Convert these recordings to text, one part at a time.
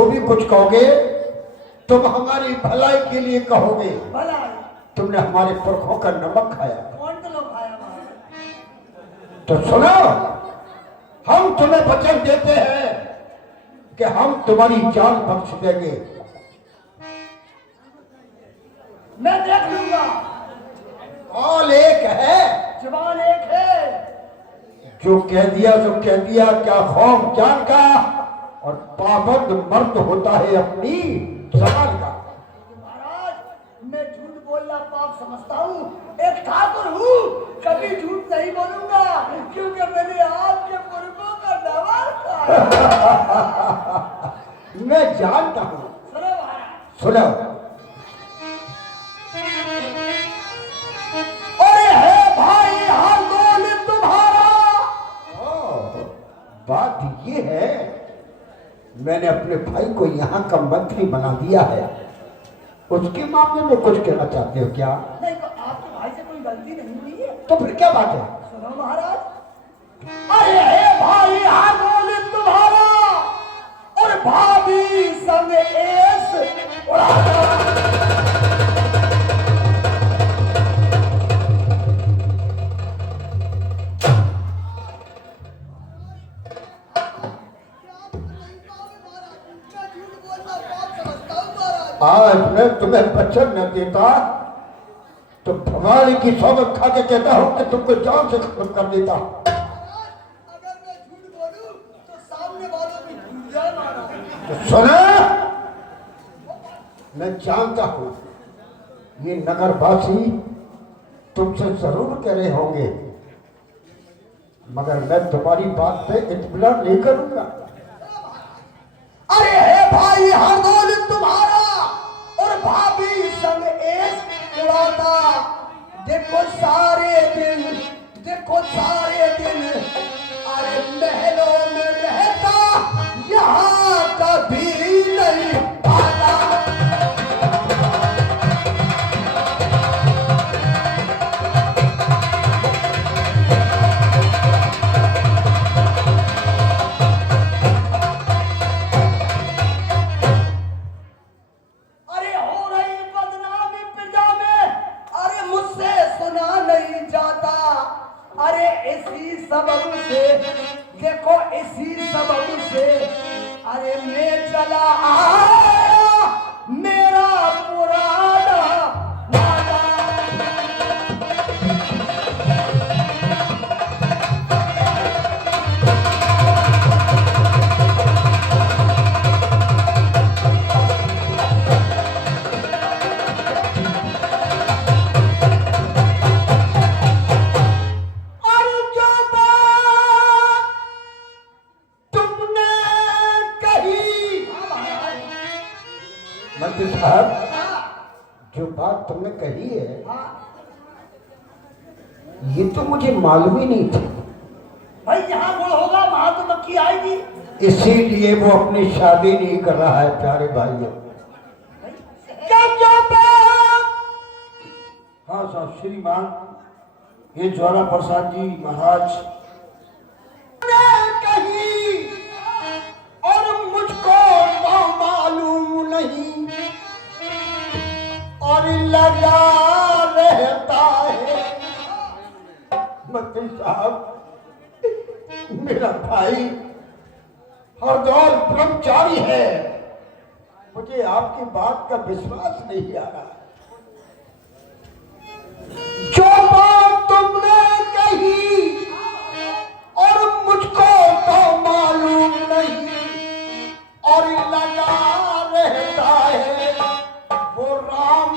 जो भी कुछ कहोगे तुम हमारी भलाई के लिए कहोगे। भलाई तुमने हमारे पुरखों का नमक खाया, कौन तो लोग खाया महाराज? तो सुनो, हम तुम्हें वचन देते हैं कि हम तुम्हारी जान बख्श देंगे। मैं देख लूंगा। कौल एक है, जुबान एक है। जो कह दिया जो कह दिया, क्या खौफ जान का, और पाबंद मर्द होता है अपनी जबान का। महाराज मैं झूठ बोलना पाप समझता हूँ, एक ठाकुर हूँ, कभी झूठ नहीं बोलूंगा क्योंकि मैंने आपके पुरखों का नवाज खाया। मैं जानता हूँ। सुनो महाराज, सुनो, अरे है भाई हाल तुम्हारा। बात ये है, मैंने अपने भाई को यहाँ का मंत्री बना दिया है, उसके मामले में कुछ कहना चाहते हो क्या? नहीं तो आपके भाई से कोई गलती नहीं हुई है? तो फिर क्या बात है? सुनो महाराज, अरे है भाई हाल तुम्हारा और भाभी संग एस उड़ाता। आज मैं तुम्हें वचन न देता तो भवानी की सौगंध खा के कहता हूं कि तुमको जान से खत्म कर देता। अगर मैं झूठ बोलूं तो सामने वालों भी भूल जाए महाराज। तो सुना, मैं जानता हूं ये नगरवासी तुमसे जरूर कह रहे होंगे, मगर मैं तुम्हारी बात पे इत्मीनान नहीं करूंगा। अरे है भाई हरदौल तुम्हारा और भाभी संग एस उड़ाता। देखो सारे दिन, देखो सारे दिन, अरे महलों में रहता, यहाँ कभी नहीं आता। इसी सबब से, देखो इसी सबब से, अरे मैं चला आया मेरा पुराना वादा। मंत्री साहब, जो बात तुमने कही है ये तो मुझे मालूम ही नहीं थी। भाई जहाँ गुड़ होगा वहां तो मक्खी आएगी, इसीलिए वो अपनी शादी नहीं कर रहा है। प्यारे भाइयों, हाँ साहब, श्रीमान ये ज्वाला प्रसाद जी महाराज कहीं और मुझको तो मालूम नहीं, और लगा रहता है। मंत्री साहब, मेरा भाई हरदौल ब्रह्मचारी है, मुझे आपकी बात का विश्वास नहीं आ रहा। जो बात तुमने कही और मुझको तो मालूम नहीं, और लगा रहता है वो राम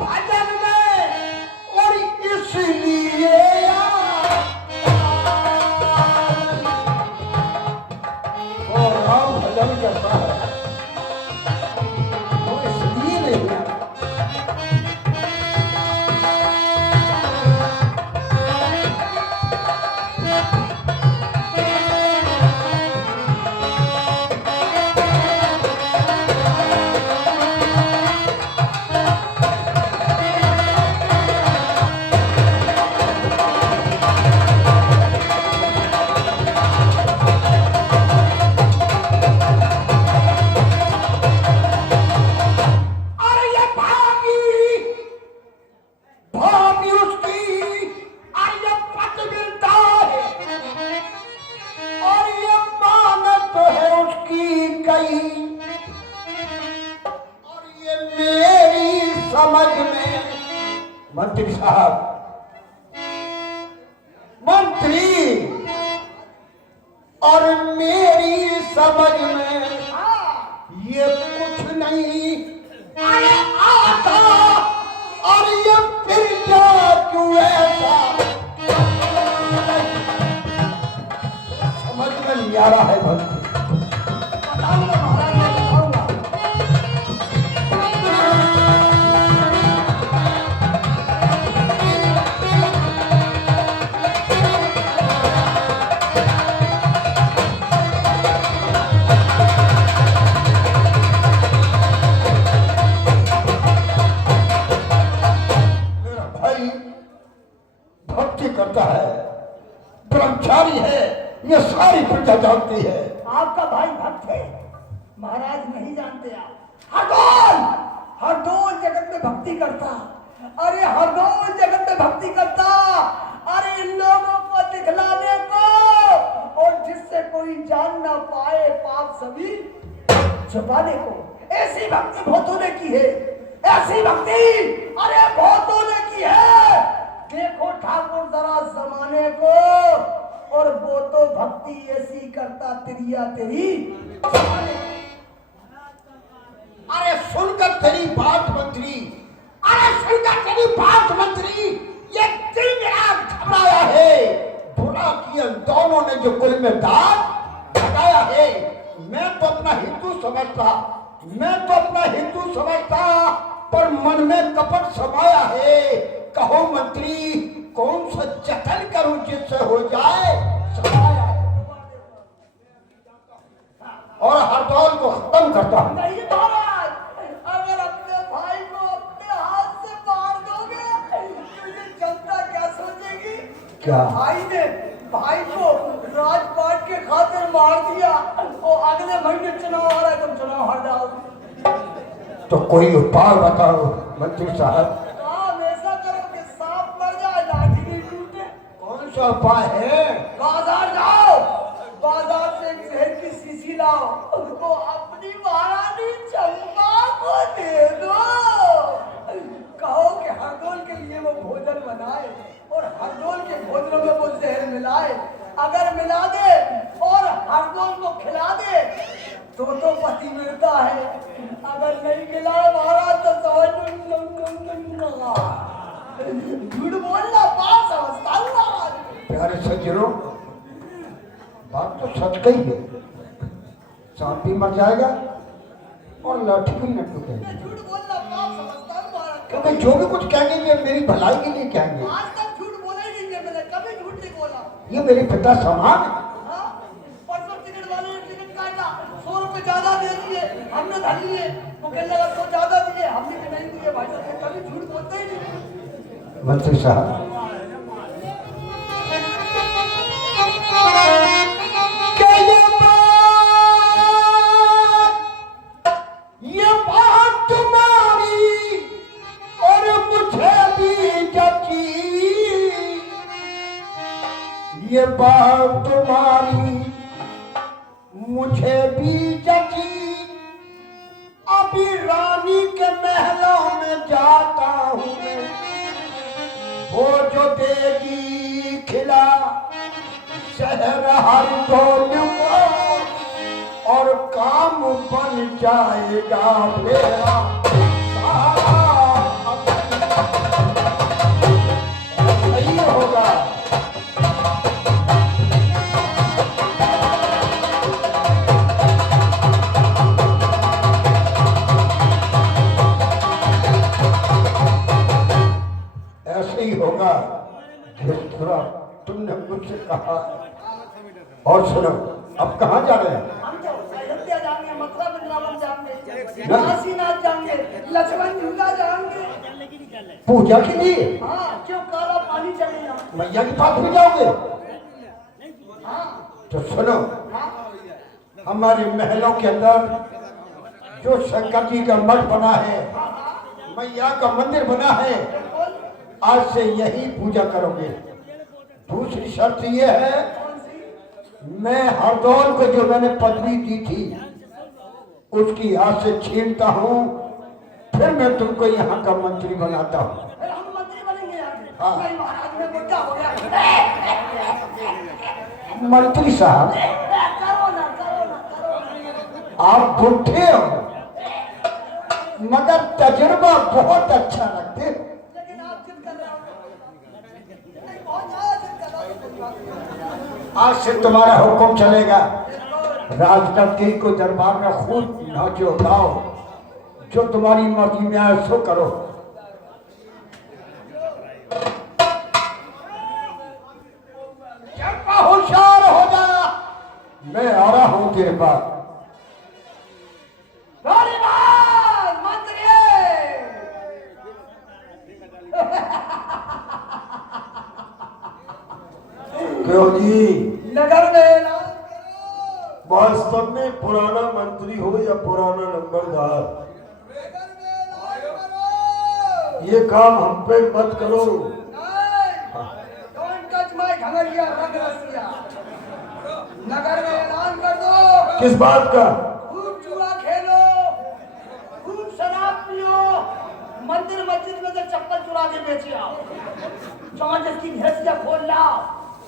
भजन में, और इसलिए वो राम भजन करता है, वो इसलिए नहीं आता। मंत्री साहब, मंत्री, और मेरी समझ में ये कुछ नहीं आता, और ये फिर क्या क्यों ऐसा समझ में नहीं आ रहा है भक्ति। बताऊंगा महाराज, मैं बताऊंगा। मेरा भाई भक्ति करता है, ब्रह्मचारी है, ये सारी प्रजा जानती है। आपका भाई भक्त है, महाराज नहीं जानते आप। हरदोल, हरदोल जगत में भक्ति करता, अरे हरदोल जगत में भक्ति करता, अरे इन लोगों को दिखलाने को, और जिससे कोई जान ना पाए पाप सभी छुपाने को। ऐसी भक्ति बहुतों ने की है, ऐसी भक्ति अरे बहुतों ने की है। देखो ठाकुर जरा जमाने को, और वो तो भक्ति ऐसी करता तिरिया तेरी। अरे सुनकर तेरी बात मंत्री, अरे सुनकर तेरी बात मंत्री, ये दिल मेरा घबराया है। बुरा किया दोनों ने जो कुल में दाग लगाया है। मैं तो अपना हिंदू समझता, मैं तो अपना हिंदू समझता, पर मन में कपट समाया है। कहो मंत्री, कौन सा जतन करूं जिससे हो जाए समाया है। और हरदौल को खत्म करता हूं। नहीं महाराज, अगर अपने भाई को अपने हाथ से मार दोगे तो ये जनता क्या सोचेगी? क्या? भाई को राजपाट के खातिर मार दिया, और अगले महीने चुनाव आ रहा है, तुम चुनाव हार जाओगे। तो कोई उपाय बताओ मंत्री साहब। काम ऐसा करो कि सांप मर जाए, लाठी नहीं टूटे। कौन सा उपाय है? बाजार जाओ, बाजार से एक जहर की शीशी लाओ, तो अपनी महारानी चंपा को दे दो। कहो कि हरदोल के लिए वो भोजन बनाए, और हरदोल के भोजन में वो जहर मिलाए। अगर मिला दे और हरदोल को खिला दे तो पति मिलता है। अगर नहीं मिला महाराज तो झूठ बोलना पाप समझता हूँ महाराज। प्यारे सज्जनों, बात तो सच कही है। सांप भी मर जाएगा और लाठी भी न टूटेगी। झूठ बोलना पाप समझता हूँ महाराज। क्योंकि जो भी कुछ कहेंगे ये मेरी भलाई के लिए कहेंगे। आज तक झूठ बोला ही नहीं, मैंने कभी झूठ नहीं बोला। ये मेरे पिता समान है। हाँ? परसों टिकट वाले ने टिकट काटा, 100 रुपए ज्यादा दे दिए, हमने धर लिए। वो कहने लगा 100 ज्यादा दिए, हमने भी नहीं दिए। भाई साहब कभी झूठ बोलते ही नहीं। मंत्री साहब, ये बात तुम्हारी और मुझे भी जची, ये बात तुम्हारी मुझे भी जची। अभी रानी के महलों में जाता हूँ मैं, वो जो देगी खिला शहर हरदौल को, और काम बन जाएगा मेरा सारा। सही होगा। ऐसे ही होगा जिस तरह तुमने मुझसे कहा। और सुनो, अब कहाँ जा रहे हैं? हम तो अयोध्या जाएंगे, मथुरा वृंदावन जाएंगे, काशीनाथ जाएंगे, लक्ष्मण झूला जाएंगे। पूजा के लिए? हाँ, क्यों काला पानी चलेगा। मैया के पास भी जाओगे? हाँ, तो सुनो, हाँ, हमारे महलों के अंदर जो शंकर जी का मठ बना है, मैया का मंदिर बना है, बिल्कुल। आज से यही पूजा करोगे। दूसरी शर्त यह है, कौन सी? मैं हरदौल को जो मैंने पदवी दी थी उसकी आज से छीनता हूँ, फिर मैं तुमको यहाँ का मंत्री बनाता हूँ। फिर हम मंत्री हाँ। नहीं महाराज मैं बुढ़ा हो गया। मंत्री साहब करो ना करो ना करो ना। आप बुढ़े हो मगर तजुर्बा बहुत अच्छा लगते हो। लेकिन आप जिद कर रहे हो नहीं, बहुत ज्यादा जिद कर रहे हो तो कोई बात नहीं। आज से तुम्हारा हुक्म चलेगा। राजगद्दी को दरबार में खूब नाचो गाओ, जो तुम्हारी मर्जी में आए सो करो। चंपा होशियार हो जा, मैं आ रहा हूं तेरे पास। धन्यवाद मंत्री। क्यों जी? नगर में ऐलान करो। वास्तव में पुराना मंत्री हो या पुराना नंबरदार, नगर में ऐलान करो। ये काम हम पे मत करो। Don't touch my घमरिया रंग रसिया। नगर में ऐलान कर दो। किस बात का? खूब जुआ खेलो, खूब शराब पियो, मंदिर मस्जिद में से चप्पल चुरा के बेचे आओ, जहाँ जिसकी भैंसिया खोल लाओ।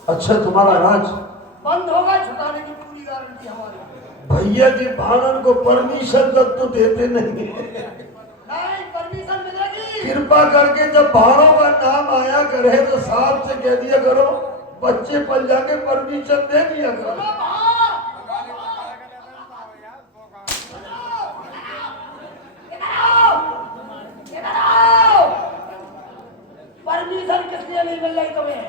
अच्छा, तुम्हारा राज बंद होगा, छुटाने की पूरी गारंटी हमारी। भैया जी भानन को परमिशन तक तो देते नहीं। नहीं, परमिशन मिलेगी। कृपा करके जब भाड़ों का नाम आया करे तो साहब से कह दिया करो, बच्चे पल जाके परमिशन दे दिया करो। चलो बाहर। इधर आओ। परमिशन किस लिए नहीं मिल रही तुम्हें?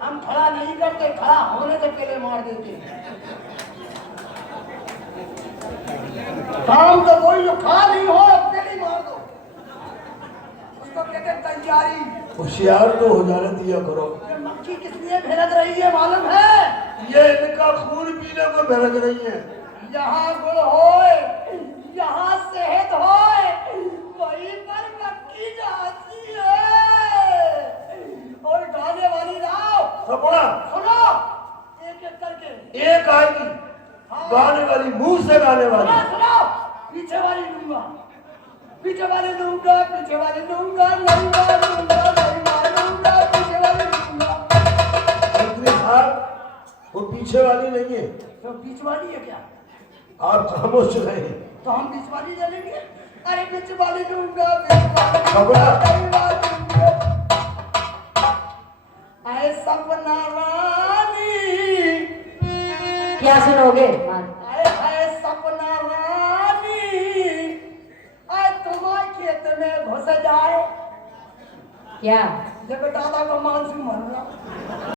हम खड़ा नहीं करते, खड़ा होने से पहले मार देते। काम तो कोई जो खड़ा नहीं हो पहले ही मार दो। उसको कहते हैं तैयारी। होशियार तो हो जाने दिया करो। ये मक्खी किस लिए भिड़क रही है मालूम है? ये इनका खून पीने को भिड़क रही है। यहाँ गुड़ होए, यहाँ सेहत होए, वहीं पर मक्खी जाती है। और गाने वाली लाओ। सपना सुनो एक एक करके। एक आएगी गाने वाली, मुंह से गाने वाली। सुनो सुनो, पीछे वाली लूंगा, पीछे वाली लूंगा, पीछे वाली लूंगा, लूंगा लूंगा लूंगा लूंगा, पीछे वाली लूंगा। मंत्री साहब, वो पीछे वाली नहीं है। तो बीच वाली है क्या? आप खामोश रहे। तो हम बीच वाली ले लेंगे। अरे बीच वाली लूंगा, बीच वाली खबरा। लूंगा। आए सपना रानी, क्या सुनोगे? आए आए सपना रानी, आए तुम्हारे खेत में घुस जाए। क्या? जब दादा को मानसिंह मर रहा